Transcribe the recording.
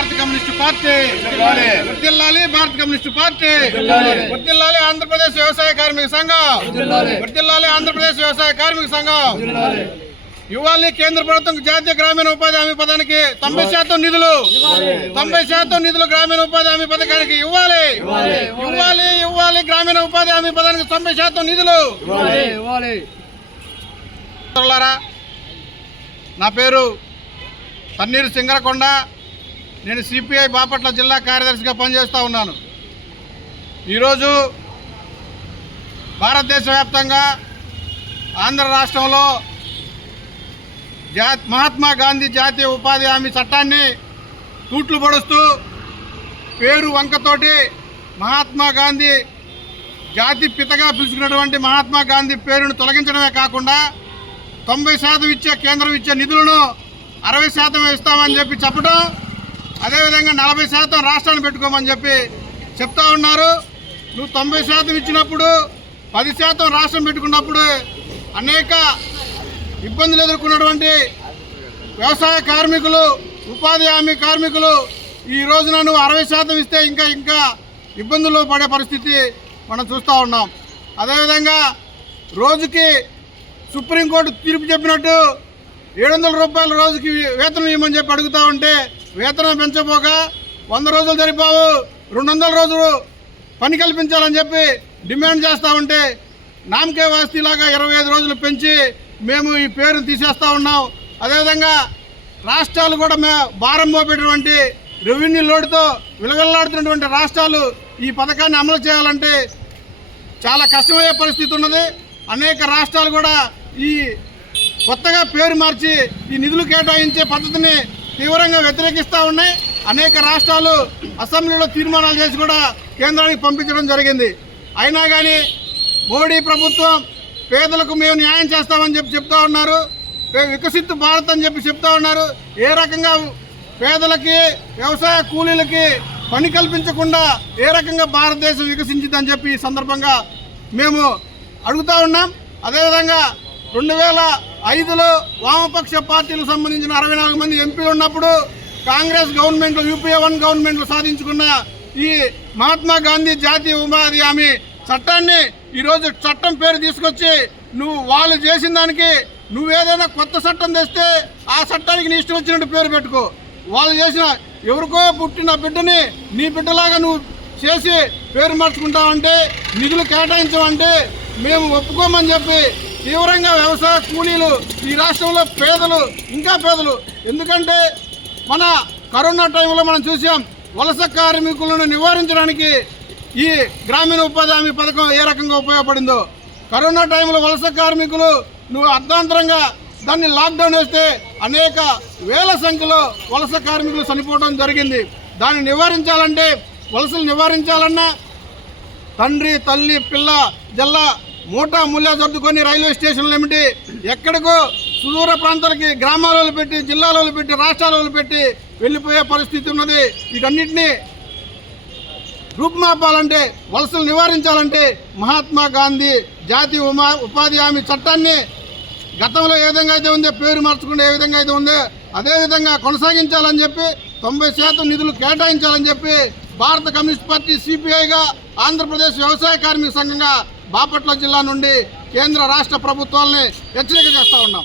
భారత communist party, వర్ధిల్లాలి భారత కమ్యూనిస్టు పార్టీ, వర్ధిల్లాలి ఆంధ్రప్రదేశ్ వ్యవసాయ కార్మిక సంఘం, వర్ధిల్లాలి ఆంధ్రప్రదేశ్ వ్యవసాయ కార్మిక సంఘం. ఇవ్వాలి కేంద్ర ప్రభుత్వం జాతీయ గ్రామీణ ఉపాధి హామీ పథకానికి 90% నిధులు, 90% నిధులు గ్రామీణ ఉపాధి హామీ పథకానికి ఇవ్వాలి, ఇవ్వాలి ఇవ్వాలి గ్రామీణ ఉపాధి హామీ పథకానికి 90% నిధులు. నా పేరు తన్నీరు సింగరకొండ. నేను సిపిఐ బాపట్ల జిల్లా కార్యదర్శిగా పనిచేస్తూ ఉన్నాను. ఈరోజు భారతదేశ వ్యాప్తంగా ఆంధ్ర రాష్ట్రంలో మహాత్మా గాంధీ జాతీయ ఉపాధి హామీ చట్టాన్ని తూట్లు పొడుస్తూ పేరు వంకతోటి మహాత్మా గాంధీ జాతి పితగా పిలుచుకున్నటువంటి మహాత్మా గాంధీ పేరును తొలగించడమే కాకుండా 90% ఇచ్చే కేంద్రం ఇచ్చే నిధులను 60% ఇస్తామని చెప్పి చెప్పడం, అదేవిధంగా 40% రాష్ట్రాన్ని పెట్టుకోమని చెప్పి చెప్తా ఉన్నారు. నువ్వు 90% ఇచ్చినప్పుడు 10% రాష్ట్రం పెట్టుకున్నప్పుడు అనేక ఇబ్బందులు ఎదుర్కొన్నటువంటి వ్యవసాయ కార్మికులు, ఉపాధి హామీ కార్మికులు ఈ రోజున నువ్వు 60% ఇస్తే ఇంకా ఇబ్బందుల్లో పడే పరిస్థితి మనం చూస్తూ ఉన్నాం. అదేవిధంగా రోజుకి సుప్రీంకోర్టు తీర్పు చెప్పినట్టు 700 రూపాయల రోజుకి వేతనం ఇవ్వమని చెప్పి అడుగుతూ ఉంటే వేతనం పెంచబోగా 100 రోజులు సరిపోవు 200 రోజులు పని కల్పించాలని చెప్పి డిమాండ్ చేస్తూ ఉంటే నామకే వాస్తీలాగా 25 రోజులు పెంచి మేము ఈ పేరును తీసేస్తూ ఉన్నాం. అదేవిధంగా రాష్ట్రాలు కూడా భారం మోపేటువంటి రెవెన్యూ లోటుతో విలవిల్లాడుతున్నటువంటి రాష్ట్రాలు ఈ పథకాన్ని అమలు చేయాలంటే చాలా కష్టమయ్యే పరిస్థితి ఉన్నది. అనేక రాష్ట్రాలు కూడా ఈ కొత్తగా పేరు మార్చి ఈ నిధులు కేటాయించే పద్ధతిని తీవ్రంగా వ్యతిరేకిస్తూ ఉన్నాయి. అనేక రాష్ట్రాలు అసెంబ్లీలో తీర్మానాలు చేసి కూడా కేంద్రానికి పంపించడం జరిగింది. అయినా కానీ మోడీ ప్రభుత్వం పేదలకు మేము న్యాయం చేస్తామని చెప్పి చెప్తా ఉన్నారు, వికసిత్ భారత్ అని చెప్పి చెప్తా ఉన్నారు. ఏ రకంగా పేదలకి వ్యవసాయ కూలీలకి పని కల్పించకుండా ఏ రకంగా భారతదేశం వికసించిందని చెప్పి ఈ సందర్భంగా మేము అడుగుతూ ఉన్నాం. అదేవిధంగా 2005లో వామపక్ష పార్టీలకు సంబంధించిన 64 మంది ఎంపీలు ఉన్నప్పుడు కాంగ్రెస్ గవర్నమెంట్లో యూపీఏ 1 గవర్నమెంట్లో సాధించుకున్న ఈ మహాత్మా గాంధీ జాతీయ ఉపాధి హామీ చట్టాన్ని ఈరోజు చట్టం పేరు తీసుకొచ్చి నువ్వు వాళ్ళు చేసిన దానికి నువ్వేదైనా కొత్త చట్టం తెస్తే ఆ చట్టానికి నీ ఇష్టం వచ్చినట్టు పేరు పెట్టుకో. వాళ్ళు చేసిన ఎవరికో పుట్టిన బిడ్డని నీ బిడ్డలాగా నువ్వు చేసి పేరు మార్చుకుంటావంటే, నిధులు కేటాయించమంటే మేము ఒప్పుకోమని చెప్పి తీవ్రంగా వ్యవసాయ కూలీలు ఈ రాష్ట్రంలో పేదలు ఇంకా పేదలు, ఎందుకంటే మన కరోనా టైంలో మనం చూసాం వలస కార్మికులను నివారించడానికి ఈ గ్రామీణ ఉపాధి హామీ పథకం ఏ రకంగా ఉపయోగపడిందో. కరోనా టైంలో వలస కార్మికులు నువ్వు అర్ధాంతరంగా దాన్ని లాక్డౌన్ వేస్తే అనేక వేల సంఖ్యలో వలస కార్మికులు చనిపోవడం జరిగింది. దాన్ని నివారించాలంటే, వలసలు నివారించాలన్నా తండ్రి తల్లి పిల్ల జల్ల మూటా ముల్లా సర్దుకొని రైల్వే స్టేషన్లు ఏమిటి ఎక్కడికో సుదూర ప్రాంతాలకి గ్రామాలలో పెట్టి, జిల్లాలలో పెట్టి, రాష్ట్రాలలో పెట్టి వెళ్ళిపోయే పరిస్థితి ఉన్నది. వీటన్నిటినీ రూపుమాపాలంటే, వలసలు నివారించాలంటే మహాత్మా గాంధీ జాతీయ ఉపాధి హామీ చట్టాన్ని గతంలో ఏ విధంగా అయితే ఉందో పేరు మార్చుకుంటే ఏ విధంగా అయితే ఉందో అదేవిధంగా కొనసాగించాలని చెప్పి 90% నిధులు కేటాయించాలని చెప్పి భారత కమ్యూనిస్ట్ పార్టీ సిపిఐగా ఆంధ్రప్రదేశ్ వ్యవసాయ కార్మిక సంఘంగా బాపట్ల జిల్లా నుండి కేంద్ర రాష్ట్ర ప్రభుత్వాలని హెచ్చరిక చేస్తూ ఉన్నాం.